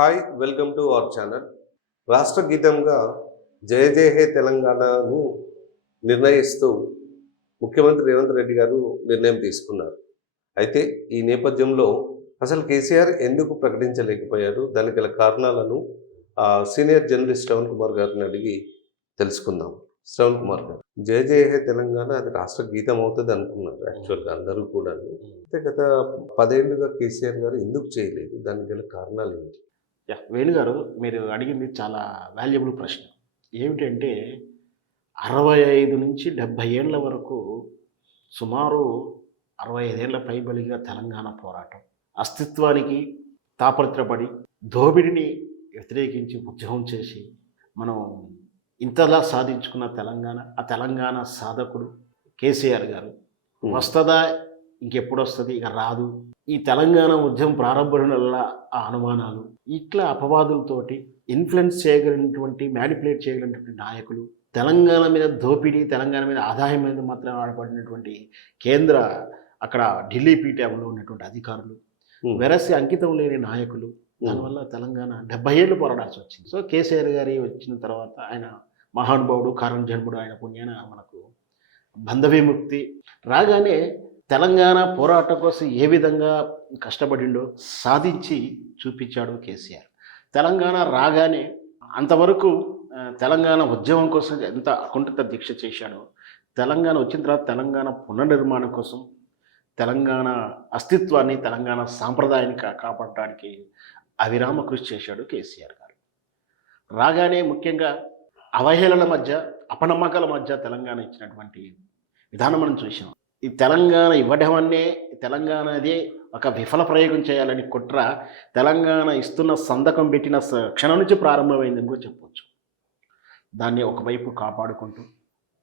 Hi welcome to our channel. రాష్ట్ర గీతంగా జయ జయ హే తెలంగాణను నిర్ణయిస్తూ ముఖ్యమంత్రి రేవంత్ రెడ్డి గారు నిర్ణయం తీసుకున్నారు. అయితే ఈ నేపథ్యంలో అసలు కేసీఆర్ ఎందుకు ప్రకటించలేకపోయారు, దానికి గల కారణాలను సీనియర్ జర్నలిస్ట్ శ్రవణ్ కుమార్ గారిని అడిగి తెలుసుకుందాం. శ్రవణ్ కుమార్ గారు, జయ జయ హే తెలంగాణ అది రాష్ట్ర గీతం అవుతుంది అనుకున్నారు యాక్చువల్గా అందరూ కూడా. అయితే గత 10 ఏళ్ళుగా కేసీఆర్ గారు ఎందుకు చేయలేదు, దానికి గల కారణాలు ఏంటి? వేణు గారు, మీరు అడిగింది చాలా వాల్యుబుల్ ప్రశ్న. ఏమిటంటే 65 నుంచి 70 ఏళ్ళ వరకు సుమారు 65 ఏళ్ల పైబలిగా తెలంగాణ పోరాటం అస్తిత్వానికి తాపత్రపడి దోపిడిని వ్యతిరేకించి ఉద్యమం చేసి మనం ఇంతలా సాధించుకున్న తెలంగాణ, ఆ తెలంగాణ సాధకుడు కేసీఆర్ గారు. వస్తుందా, ఇంకెప్పుడు వస్తుంది, ఇక రాదు, ఈ తెలంగాణ ఉద్యమం ప్రారంభం వల్ల ఆ అనుమానాలు, ఇట్లా అపవాదులతోటి ఇన్ఫ్లుయెన్స్ చేయగలిగినటువంటి, మ్యానిపులేట్ చేయగలిగినటువంటి నాయకులు, తెలంగాణ మీద దోపిడీ, తెలంగాణ మీద ఆదాయం మీద మాత్రం ఆడపడినటువంటి కేంద్ర అక్కడ ఢిల్లీ పీఠంలో ఉన్నటువంటి అధికారులు, వెరసి అంకితం లేని నాయకులు, దానివల్ల తెలంగాణ 70 ఏళ్ళు పోరాడాల్సి వచ్చింది. సో కేసీఆర్ గారి వచ్చిన తర్వాత ఆయన మహానుభావుడు, కారణ జన్ముడు, ఆయన పుణ్యాన మనకు బంధ విముక్తి రాగానే తెలంగాణ పోరాటం కోసం ఏ విధంగా కష్టపడిండో సాధించి చూపించాడు కేసీఆర్. తెలంగాణ రాగానే అంతవరకు తెలంగాణ ఉద్యమం కోసం ఎంత అకుంఠిత దీక్ష చేశాడో, తెలంగాణ వచ్చిన తర్వాత తెలంగాణ పునర్నిర్మాణం కోసం, తెలంగాణ అస్తిత్వాన్ని, తెలంగాణ సాంప్రదాయాన్ని కాపాడటానికి అవిరామ కృషి చేశాడు కేసీఆర్ గారు. రాగానే ముఖ్యంగా అవహేళన మధ్య, అపనమ్మకాల మధ్య తెలంగాణ ఇచ్చినటువంటి విధానం మనం చూసాం. ఈ తెలంగాణ ఇవ్వడం అనే తెలంగాణదే ఒక విఫల ప్రయోగం చేయాలని కుట్ర తెలంగాణ ఇస్తున్న సంతకం పెట్టిన క్షణం నుంచి ప్రారంభమైందని కూడా చెప్పవచ్చు. దాన్ని ఒకవైపు కాపాడుకుంటూ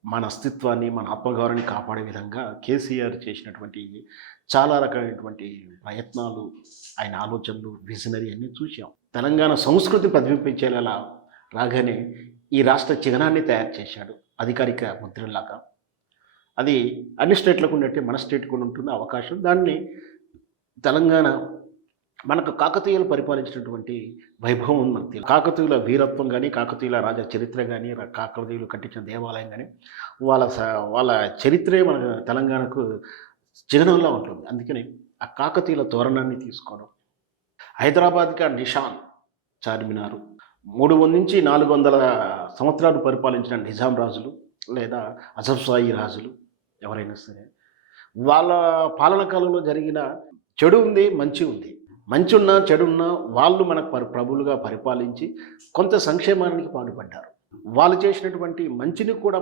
మన అస్తిత్వాన్ని, మన ఆత్మగౌరవాన్ని కాపాడే విధంగా కేసీఆర్ చేసినటువంటి చాలా రకమైనటువంటి ప్రయత్నాలు, ఆయన ఆలోచనలు, విజనరీ అన్నీ చూసాం. తెలంగాణ సంస్కృతి ప్రతిబింబించేలా రాగానే ఈ రాష్ట్ర చిహ్నాన్ని తయారు చేశాడు, అధికారిక ముద్రలాగా. అది అన్ని స్టేట్లకు ఉన్నట్టే మన స్టేట్ కూడా ఉంటున్న అవకాశం. దాన్ని తెలంగాణ మనకు కాకతీయులు పరిపాలించినటువంటి వైభవం ఉంది మనకు తెలియదు. కాకతీయుల వీరత్వం కానీ, కాకతీయుల రాజ చరిత్ర కానీ, కాకతీయులు కట్టించిన దేవాలయం కానీ, వాళ్ళ చరిత్రే మన తెలంగాణకు చిహ్నంలా ఉంటుంది. అందుకని ఆ కాకతీయుల తోరణాన్ని తీసుకోవడం, హైదరాబాద్కి నిషాన్ చార్మినారు, 300 నుంచి 400 సంవత్సరాలు పరిపాలించిన నిజాం రాజులు లేదా అసఫ్జాయి రాజులు ఎవరైనా సరే, వాళ్ళ పాలన కాలంలో జరిగిన చెడు ఉంది, మంచి ఉంది. మంచి ఉన్నా చెడు ఉన్నా వాళ్ళు మనకు ప్రభులుగా పరిపాలించి కొంత సంక్షేమానికి పాటుపడ్డారు. వాళ్ళు చేసినటువంటి మంచిని కూడా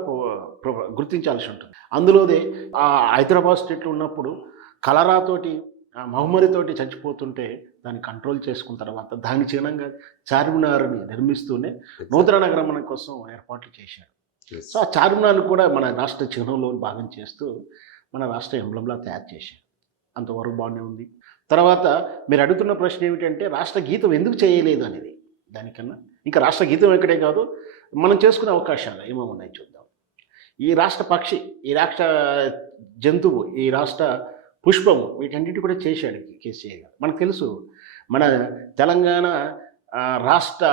గుర్తించాల్సి ఉంటుంది. అందులోదే ఆ హైదరాబాద్ స్టేట్లో ఉన్నప్పుడు కలరాతోటి, మహమ్మరితోటి చచ్చిపోతుంటే దాన్ని కంట్రోల్ చేసుకున్న తర్వాత దాని చిహ్నంగా చార్మినార్ని నిర్మిస్తూనే నూతన నగరం కోసం ఏర్పాట్లు చేశారు. సో ఆ చార్మినార్ని కూడా మన రాష్ట్ర చిహ్నంలో భాగం చేస్తూ మన రాష్ట్ర ఎంబ్లంలా తయారు చేశారు. అంతవరకు బాగానే ఉంది. తర్వాత మీరు అడుగుతున్న ప్రశ్న ఏమిటంటే రాష్ట్ర గీతం ఎందుకు చేయలేదు అనేది. దానికన్నా ఇంకా రాష్ట్ర గీతం ఎక్కడే కాదు, మనం చేసుకునే అవకాశాలు ఏమో ఉన్నాయి చూద్దాం. ఈ రాష్ట్ర పక్షి, ఈ రాష్ట్ర జంతువు, ఈ రాష్ట్ర పుష్పము, వీటన్నిటి కూడా చేశాడు కేసీఆర్ గారు. మనకు తెలుసు, మన తెలంగాణ రాష్ట్ర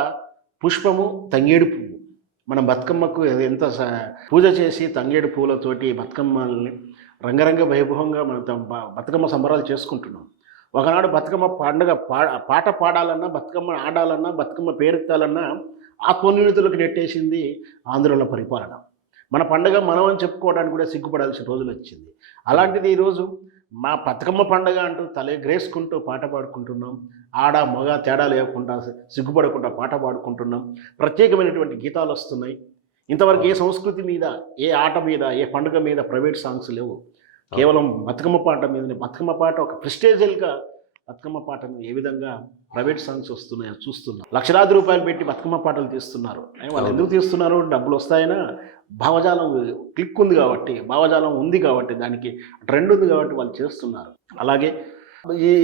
పుష్పము తంగేడు పువ్వు. మన బతుకమ్మకు ఎంత పూజ చేసి తంగేడు పూలతోటి బతుకమ్మల్ని రంగరంగ వైభవంగా మనం బతుకమ్మ సంబరాలు చేసుకుంటున్నాం. ఒకనాడు బతుకమ్మ పండుగ పాట పాడాలన్నా, బతుకమ్మ ఆడాలన్నా, బతుకమ్మ పేరెత్తాలన్నా ఆత్మోన్నతులకు నెట్టేసింది ఆంధ్రుల పరిపాలన. మన పండుగ మనం అని చెప్పుకోవడానికి కూడా సిగ్గుపడాల్సిన రోజులు వచ్చింది. అలాంటిది ఈరోజు మా బతుకమ్మ పండుగ అంటూ తలెగరేసుకుంటూ పాట పాడుకుంటున్నాం. ఆడ మగ తేడా లేకుండా సిగ్గుపడకుండా పాట పాడుకుంటున్నాం. ప్రత్యేకమైనటువంటి గీతాలు వస్తున్నాయి. ఇంతవరకు ఏ సంస్కృతి మీద, ఏ ఆట మీద, ఏ పండుగ మీద ప్రైవేట్ సాంగ్స్ లేవు. కేవలం బతుకమ్మ పాట మీదనే. బతుకమ్మ పాట ఒక ప్రెస్టేజియల్గా బతుకమ్మ పాట మీద ఏ విధంగా ప్రైవేట్ సాంగ్స్ వస్తున్నాయో చూస్తున్నాం. లక్షలాది రూపాయలు పెట్టి బతుకమ్మ పాటలు తీస్తున్నారు. వాళ్ళు ఎందుకు తీస్తున్నారు? డబ్బులు వస్తాయనా? భావజాలం క్లిక్ ఉంది కాబట్టి, భావజాలం ఉంది కాబట్టి, దానికి ట్రెండ్ ఉంది కాబట్టి వాళ్ళు చేస్తున్నారు. అలాగే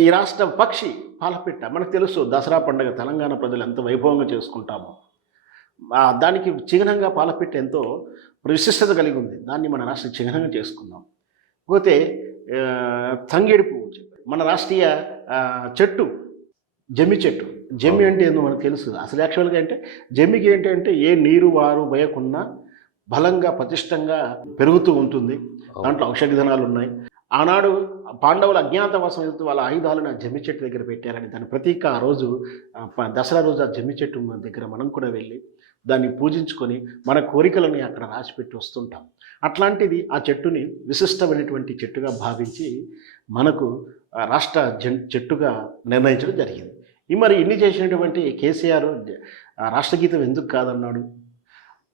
ఈ రాష్ట్ర పక్షి పాలపిట్ట. మనకు తెలుసు, దసరా పండుగ తెలంగాణ ప్రజలు ఎంత వైభవంగా చేసుకుంటామో దానికి చిహ్నంగా పాలపిట్ట ఎంతో విశిష్టత కలిగి ఉంది. దాన్ని మన రాష్ట్ర చిహ్నంగా చేసుకుందాం. పోతే తంగేడు పువ్వు, మన రాష్ట్రీయ చెట్టు జమ్మి చెట్టు. జమ్మి అంటే ఏందో మనకు తెలుసు. అసలు యాక్చువల్‌గా అంటే జమ్మికి ఏంటంటే ఏ నీరు వారు వేయకున్నా బలంగా, పటిష్టంగా పెరుగుతూ ఉంటుంది. దాంట్లో ఔషధ గుణాలున్నాయి. ఆనాడు పాండవులు అజ్ఞాతవాసం వెళ్తూ వాళ్ళ ఆయుధాలను ఆ జమ్మి చెట్టు దగ్గర పెట్టారని దాని ప్రతీక ఆ రోజు దసరా రోజు ఆ జమ్మి చెట్టు దగ్గర మనం కూడా వెళ్ళి దాన్ని పూజించుకొని మన కోరికలని అక్కడ రాసిపెట్టి వస్తుంటాం. అట్లాంటిది ఆ చెట్టుని విశిష్టమైనటువంటి చెట్టుగా భావించి మనకు రాష్ట్ర చెట్టుగా నిర్ణయించడం జరిగింది. మరి ఇన్ని చేసినటువంటి కేసీఆర్ రాష్ట్ర గీతం ఎందుకు కాదన్నాడు?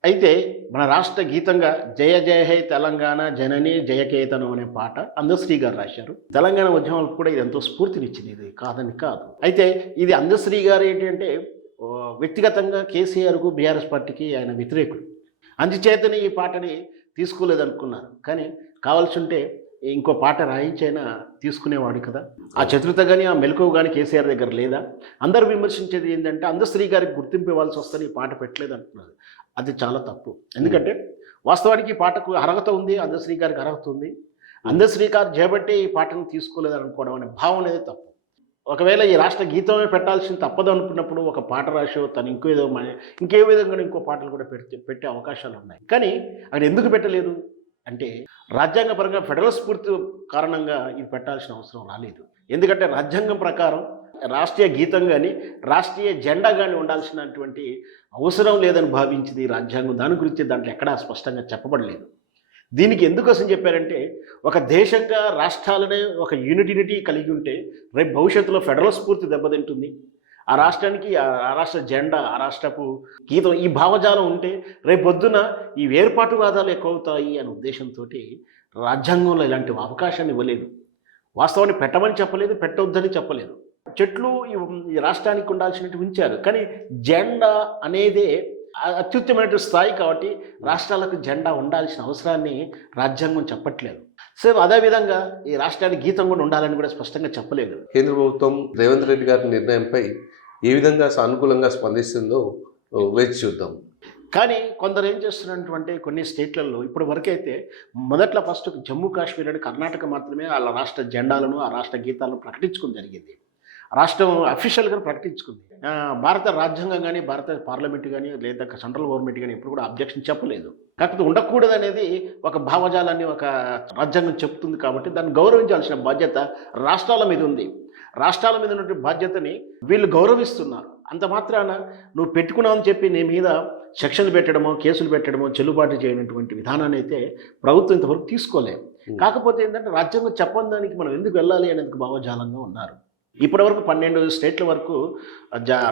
అయితే మన రాష్ట్ర గీతంగా జయ జయ హే తెలంగాణ జనని జయకేతనం అనే పాట అందశ్రీ గారు రాశారు. తెలంగాణ ఉద్యమాలకు కూడా ఇది ఎంతో స్ఫూర్తినిచ్చింది, ఇది కాదని కాదు. అయితే ఇది అందశ్రీ గారు ఏంటంటే వ్యక్తిగతంగా కేసీఆర్కు బీఆర్ఎస్ పార్టీకి ఆయన వ్యతిరేకుడు. అందుచేతనే ఈ పాటని తీసుకోలేదనుకున్నారు. కానీ కావాల్సి ఉంటే ఇంకో పాట రాయించైనా తీసుకునేవాడు కదా. ఆ చతురత కానీ ఆ మెలకువ కానీ కేసీఆర్ దగ్గర లేదా? అందరూ విమర్శించేది ఏంటంటే అందశ్రీ గారికి గుర్తింపు ఇవ్వాల్సి వస్తుంది, ఈ పాట పెట్టలేదు అంటున్నారు. అది చాలా తప్పు. ఎందుకంటే వాస్తవానికి ఈ పాటకు అర్హత ఉంది, అందశ్రీ గారికి అర్హత ఉంది. అందశ్రీ గారు చేపట్టి ఈ పాటను తీసుకోలేదని అనుకోవడం అనే భావం అనేది తప్పు. ఒకవేళ ఈ రాష్ట్ర గీతమే పెట్టాల్సింది తప్పదు అనుకున్నప్పుడు ఒక పాట రాసో తను ఇంకే విధంగా ఇంకో పాటలు కూడా పెట్టే అవకాశాలు ఉన్నాయి. కానీ ఆయన ఎందుకు పెట్టలేదు అంటే రాజ్యాంగపరంగా ఫెడరల్ స్ఫూర్తి కారణంగా ఇది పెట్టాల్సిన అవసరం రాలేదు. ఎందుకంటే రాజ్యాంగం ప్రకారం రాష్ట్రీయ గీతం కానీ రాష్ట్రీయ జెండా కానీ ఉండాల్సినటువంటి అవసరం లేదని భావించింది రాజ్యాంగం. దాని గురించి దాంట్లో ఎక్కడా స్పష్టంగా చెప్పబడలేదు. దీనికి ఎందుకోసం చెప్పారంటే ఒక దేశంగా రాష్ట్రాలనే ఒక యూనిటీ కలిగి ఉంటే రేపు భవిష్యత్తులో ఫెడరల్ స్ఫూర్తి దెబ్బతింటుంది. ఆ రాష్ట్రానికి ఆ రాష్ట్ర జెండా, ఆ రాష్ట్రపు గీతం, ఈ భావజాలం ఉంటే రేపు పొద్దున ఈ వేర్పాటువాదాలు ఎక్కువ అవుతాయి అనే ఉద్దేశంతో రాజ్యాంగంలో ఇలాంటి అవకాశాన్ని ఇవ్వలేదు. వాస్తవాన్ని పెట్టమని చెప్పలేదు, పెట్టవద్దని చెప్పలేదు. చెట్లు ఈ రాష్ట్రానికి ఉండాల్సినట్టు ఉంచారు. కానీ జెండా అనేదే అత్యుత్తమైన స్థాయి కాబట్టి రాష్ట్రాలకు జెండా ఉండాల్సిన అవసరాన్ని రాజ్యాంగం చెప్పట్లేదు. సో అదేవిధంగా ఈ రాష్ట్రానికి గీతం కూడా ఉండాలని కూడా స్పష్టంగా చెప్పలేదు. కేంద్ర ప్రభుత్వం రేవంత్ రెడ్డి గారి నిర్ణయంపై ఏ విధంగా సానుకూలంగా స్పందిస్తుందో వేచి చూద్దాం. కానీ కొందరు ఏం చేస్తున్నటువంటి కొన్ని స్టేట్లలో ఇప్పటి వరకైతే మొదట్లో ఫస్ట్ జమ్మూ కాశ్మీర్ అని కర్ణాటక మాత్రమే వాళ్ళ రాష్ట్ర జెండాలను ఆ రాష్ట్ర గీతాలను ప్రకటించుకుని జరిగింది. రాష్ట్రం అఫీషియల్గా ప్రకటించుకుంది. భారత రాజ్యాంగం కానీ భారత పార్లమెంట్ కానీ లేదా సెంట్రల్ గవర్నమెంట్ కానీ ఎప్పుడు కూడా అబ్జెక్షన్ చెప్పలేదు. కాకపోతే ఉండకూడదు అనేది ఒక భావజాలాన్ని ఒక రాజ్యాంగం చెప్తుంది కాబట్టి దాన్ని గౌరవించాల్సిన బాధ్యత రాష్ట్రాల మీద ఉంది. రాష్ట్రాల మీద ఉన్నటువంటి బాధ్యతని వీళ్ళు గౌరవిస్తున్నారు. అంత మాత్రాన నువ్వు పెట్టుకున్నావు అని చెప్పి నీ మీద సెక్షన్లు పెట్టడమో కేసులు పెట్టడమో చెల్లుబాటు చేయనటువంటి విధానాన్ని అయితే ప్రభుత్వం ఇంతవరకు తీసుకోలేదు. కాకపోతే ఏంటంటే రాజ్యాంగం చెప్పని దానికి మనం ఎందుకు వెళ్ళాలి అనేది భావజాలంగా ఉన్నారు. ఇప్పటివరకు 12 స్టేట్ల వరకు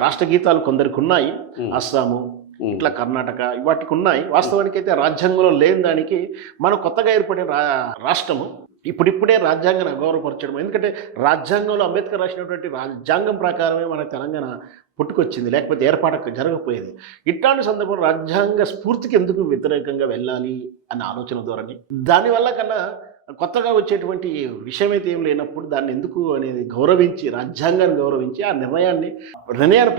రాష్ట్ర గీతాలు కొందరికి ఉన్నాయి. అస్సాము, ఇట్లా కర్ణాటక వాటికి ఉన్నాయి. వాస్తవానికి అయితే రాజ్యాంగంలో లేని దానికి మనం కొత్తగా ఏర్పడిన రాష్ట్రము ఇప్పుడిప్పుడే రాజ్యాంగాన్ని అగౌరవపరచడం. ఎందుకంటే రాజ్యాంగంలో అంబేద్కర్ రాసినటువంటి రాజ్యాంగం ప్రకారమే మన తెలంగాణ పుట్టుకొచ్చింది, లేకపోతే ఏర్పాటు జరగకపోయేది. ఇట్లాంటి సందర్భంలో రాజ్యాంగ స్ఫూర్తికి ఎందుకు వ్యతిరేకంగా వెళ్ళాలి అనే ఆలోచన ధోరణి. దానివల్ల కన్నా కొత్తగా వచ్చేటువంటి విషయం అయితే ఏం లేనప్పుడు దాన్ని ఎందుకు అనేది గౌరవించి రాజ్యాంగాన్ని గౌరవించి ఆ నిర్ణయాన్ని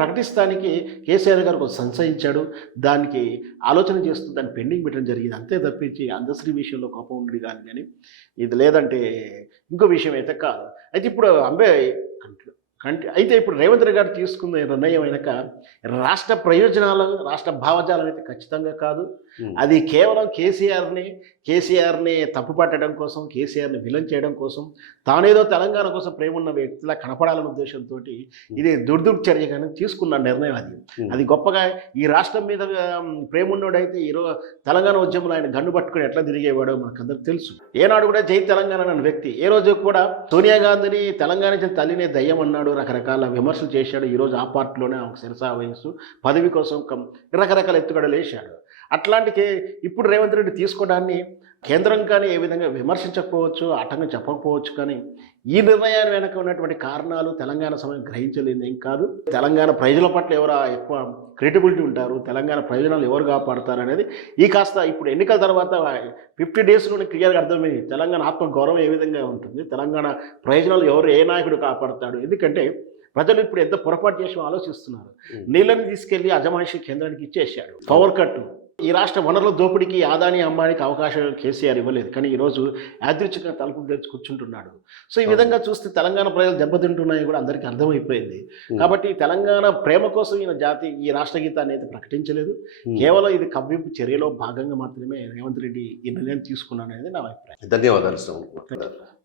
ప్రకటిస్తానికి కేసీఆర్ గారు కొంచెం సంశయించాడు. దానికి ఆలోచన చేస్తూ దాన్ని పెండింగ్ పెట్టడం జరిగింది. అంతే తప్పించి అందశ్రీ విషయంలో కోపం ఉండి కానీ ఇది లేదంటే ఇంకో విషయం అయితే కాదు. అయితే ఇప్పుడు అయితే ఇప్పుడు రేవంత్ రెడ్డి గారు తీసుకున్న నిర్ణయం వెనక రాష్ట్ర ప్రయోజనాలు, రాష్ట్ర భావజాలం అయితే ఖచ్చితంగా కాదు. అది కేవలం కేసీఆర్ని తప్పుపట్టడం కోసం, కేసీఆర్ని విలన్ చేయడం కోసం, తానేదో తెలంగాణ కోసం ప్రేమ ఉన్న వ్యక్తిలా కనపడాలనే ఉద్దేశంతో ఇది దుర్దుర్చర్య చర్యగానే తీసుకున్న నిర్ణయం. అది గొప్పగా ఈ రాష్ట్రం మీద ప్రేమ ఉన్నోడైతే ఈరోజు తెలంగాణ ఉద్యమంలో ఆయన గన్ను పట్టుకుని ఎట్లా తిరిగేవాడో మనకందరికి తెలుసు. ఏనాడు కూడా జై తెలంగాణ అనే వ్యక్తి ఏ రోజు కూడా సోనియా గాంధీని తెలంగాణ తల్లినే దయ్యం అన్నాడు, రకరకాల విమర్శలు చేశాడు. ఈరోజు ఆ పార్టీలోనే ఆమెకు శిరసా వహిస్తూ పదవి కోసం రకరకాల ఎత్తుగడలు వేశాడు. అట్లాంటికే ఇప్పుడు రేవంత్ రెడ్డి తీసుకోవడాన్ని కేంద్రం కానీ ఏ విధంగా విమర్శించకపోవచ్చు, ఆటంకం చెప్పకపోవచ్చు. కానీ ఈ నిర్ణయాన్ని వెనక ఉన్నటువంటి కారణాలు తెలంగాణ సమయం గ్రహించలేదు ఏం కాదు. తెలంగాణ ప్రజల పట్ల ఎవరు ఎక్కువ క్రెడిబిలిటీ ఉంటారు, తెలంగాణ ప్రయోజనాలు ఎవరు కాపాడతారు అనేది ఈ కాస్త ఇప్పుడు ఎన్నికల తర్వాత 50 డేస్లోనే క్లియర్గా అర్థమైంది. తెలంగాణ ఆత్మగౌరవం ఏ విధంగా ఉంటుంది, తెలంగాణ ప్రయోజనాలు ఏ నాయకుడు కాపాడతాడు. ఎందుకంటే ప్రజలు ఇప్పుడు ఎంత పొరపాటు చేసి ఆలోచిస్తున్నారు. నీళ్ళని తీసుకెళ్లి అజమాయిషీ కేంద్రానికి ఇచ్చేసాడు. పవర్ కట్ ఈ రాష్ట్ర వనరుల దోపిడీకి అదాని అంబానీకి అవకాశం కేసీఆర్ ఇవ్వలేదు, కానీ ఈరోజు యాదృచ్ఛికంగా తలుపులు తెరిచి కూర్చుంటున్నాడు. సో ఈ విధంగా చూస్తే తెలంగాణ ప్రజలు దెబ్బతింటున్నాయి కూడా అందరికీ అర్థమైపోయింది. కాబట్టి తెలంగాణ ప్రేమ కోసం ఈ రాష్ట్ర గీతాన్ని అయితే ప్రకటించలేదు. కేవలం ఇది కవ్వింపు చర్యలో భాగంగా మాత్రమే రేవంత్ రెడ్డి ఈ నిర్ణయం తీసుకున్నాడు అనేది నా అభిప్రాయం. ధన్యవాదాలు శ్రవణ్ కుమార్.